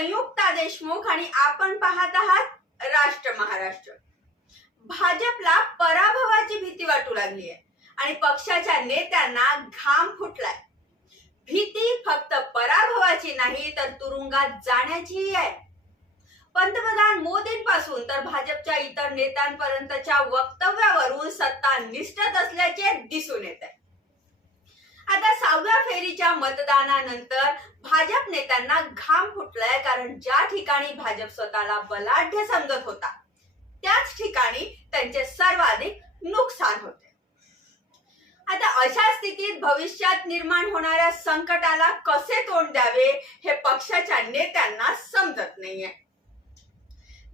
संयुक्ता देशमुख आणि आपण पाहत आहात राष्ट्र महाराष्ट्र. भाजपला पराभवाची भीती वाटू लागली आहे आणि पक्षाच्या नेत्यांना घाम फुटलाय. भीती फक्त पराभवाची नाही तर तुरुंगात जाण्याचीही आहे. पंतप्रधान मोदींपासून तर भाजपच्या इतर नेत्यांपर्यंतच्या वक्तव्यावरून सत्ता निष्ठत असल्याचे दिसून येत आहे. आता सहाव्या फेरीच्या मतदानानंतर भाजप नेत्यांना घाम फुटलाय कारण ज्या ठिकाणी भाजप स्वतःला बलाढ्य समजत होता त्याच ठिकाणी त्यांचे सर्वाधिक नुकसान होते. आता अशा स्थितीत भविष्यात निर्माण होणाऱ्या संकटाला कसे तोंड द्यावे हे पक्षाच्या नेत्यांना समजत नाहीये.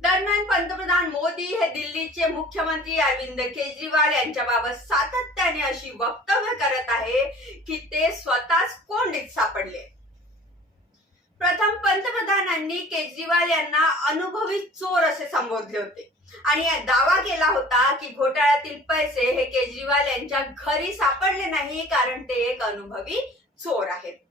दरम्यान पंतप्रधान मोदी हे दिल्लीचे मुख्यमंत्री अरविंद केजरीवाल यांच्याबाबत सातत्याने अशी वक्तव्य करत आहे की ते स्वतःच कोंडीत सापडले. प्रथम पंतप्रधानांनी केजरीवाल यांना अनुभवी चोर असे संबोधले होते. आणि दावा केला होता की घोटाळ्यातील पैसे हे केजरीवाल यांच्या घरी सापडले नाही कारण ते एक अनुभवी चोर आहेत.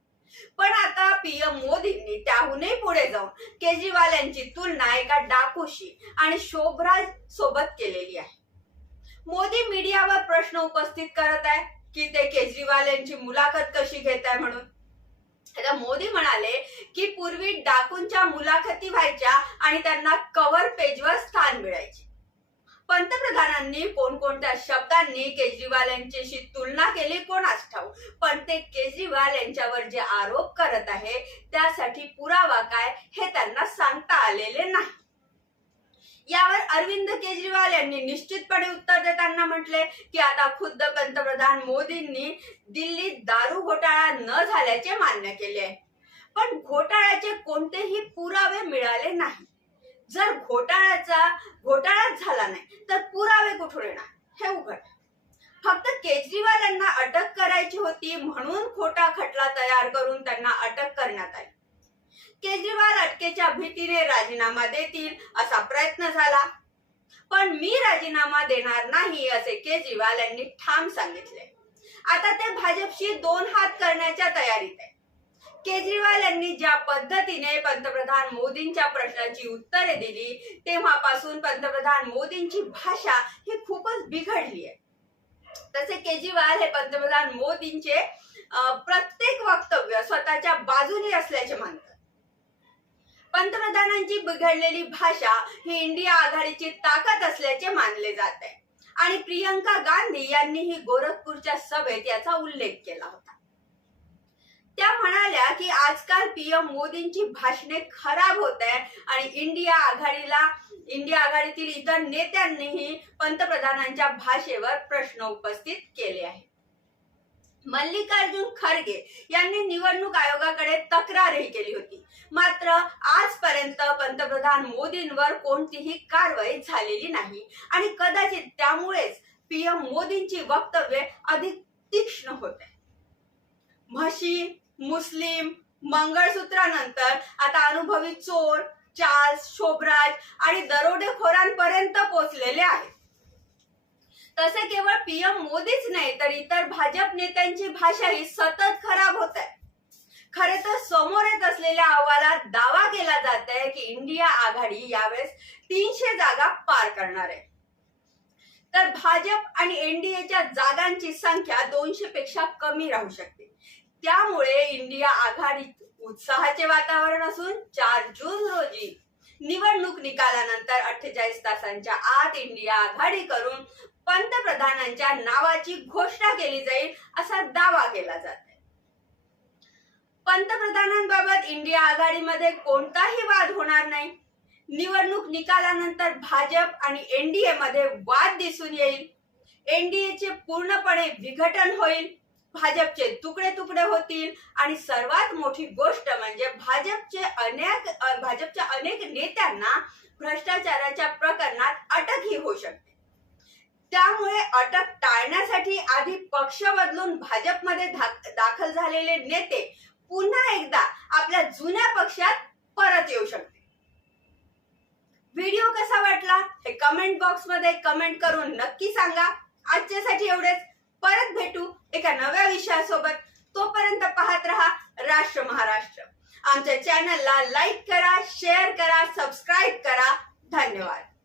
पण आता पीएम मोदींनी त्याहूनही पुढे जाऊन केजरीवाल यांची तुलना एका डाकूशी आणि शोभराज सोबत केलेली आहे. मोदी मीडियावर प्रश्न उपस्थित करत आहे की ते केजरीवाल यांची मुलाखत कशी घेत आहे म्हणून. आता मोदी म्हणाले की पूर्वी डाकूंच्या मुलाखती व्हायच्या आणि त्यांना कव्हर पेजवर स्थान मिळायचे. पंतप्रधानांनी कोणकोणत्या शब्दांनी केजरीवाल यांच्याशी तुलना केली कोणास ठाऊ पण ते केजरीवाल यांच्यावर जे आरोप करत आहे त्यासाठी पुरावा काय हे त्यांना सांगता आलेले नाही. यावर अरविंद केजरीवाल यांनी निश्चितपणे उत्तर देताना म्हटले की आता खुद्द पंतप्रधान मोदींनी दिल्लीत दारू घोटाळा न झाल्याचे मान्य केले. पण घोटाळ्याचे कोणतेही पुरावे मिळाले नाही. जर घोटाळ्याचा घोटाळाच झाला नाही तर पुरावे कुठून येणार? हे उघड. फक्त केजरीवाल यांना अटक करायची होती म्हणून खोटा खटला तयार करून त्यांना अटक करण्यात आली. केजरीवाल अटकेच्या भीतीने राजीनामा देतील असा प्रयत्न झाला. पण मी राजीनामा देणार नाही असे केजरीवाल यांनी ठाम सांगितले. आता ते भाजपशी दोन हात करण्याच्या तयारीत आहे केजरीवाल यांनी ज्या पद्धतीने पंतप्रधान मोदींच्या प्रश्नांची उत्तरे दिली तेव्हापासून पंतप्रधान मोदींची भाषा ही खूपच बिघडली आहे. तसे केजरीवाल हे पंतप्रधान मोदींचे प्रत्येक वक्तव्य स्वतःच्या बाजूने असल्याचे मानतात. पंतप्रधानांची बिघडलेली भाषा ही इंडिया आघाडीची ताकद असल्याचे मानले जात. आहे आणि प्रियंका गांधी यांनीही गोरखपूरच्या सभेत याचा उल्लेख केला होता. त्या म्हणाल्या की आजकाल पीएम मोदींची भाषणे खराब होत आहे आणि इंडिया आघाडीला इंडिया आघाडीतील इतर नेत्यांनीही पंतप्रधानांच्या भाषेवर प्रश्न उपस्थित केले आहे मल्लिकार्जुन खरगे यांनी निवडणूक आयोगाकडे तक्रारही केली होती. मात्र आजपर्यंत पंतप्रधान मोदींवर कोणतीही कारवाई झालेली नाही आणि कदाचित त्यामुळेच पीएम मोदींची वक्तव्ये अधिक तीक्ष्ण होते. म्हशी मुस्लिम मंगळसूत्रानंतर आता अनुभवी चोर चार्ल्स शोभराज आणि दरोडेखोरांपर्यंत पोहोचलेले आहेत. तसे केवळ पीएम मोदीच नाही तर इतर भाजप नेत्यांची भाषाही सतत खराब होत आहे. खरे तर समोर येत असलेल्या अहवालात दावा केला जात आहे की इंडिया आघाडी यावेळेस तीनशे जागा पार करणार आहे. तर भाजप आणि एनडीएच्या जागांची संख्या दोनशे पेक्षा कमी राहू शकते. त्यामुळे इंडिया आघाडीत उत्साहाचे वातावरण असून चार जून रोजी निवडणूक निकालानंतर अठ्ठेचाळीस तासांच्या आत इंडिया आघाडी करून पंतप्रधानांच्या नावाची घोषणा केली जाईल असा दावा केला जात पंतप्रधानांबाबत इंडिया आघाडीमध्ये कोणताही वाद होणार नाही. निवडणूक निकालानंतर भाजप आणि एनडीए मध्ये वाद दिसून येईल. एनडीएचे पूर्णपणे विघटन होईल. भाजपचे तुकडे तुकडे होतील. आणि सर्वात मोठी गोष्ट म्हणजे भाजपचे अनेक भाजपच्या अनेक नेत्यांना भ्रष्टाचाराच्या प्रकरणात अटक ही होऊ शकते. त्यामुळे अटक टाळण्यासाठी आधी पक्ष बदलून भाजपमध्ये दाखल झालेले नेते पुन्हा एकदा आपल्या जुन्या पक्षात परत येऊ शकते. व्हिडिओ कसा वाटला हे कमेंट बॉक्समध्ये कमेंट करून नक्की सांगा. आजच्यासाठी एवढेच. परत भेटू एका नव्या विषयासोबत. तोपर्यंत पाहत रहा राष्ट्र महाराष्ट्र. आमच्या चॅनलला लाईक करा शेअर करा सबस्क्राईब करा. धन्यवाद.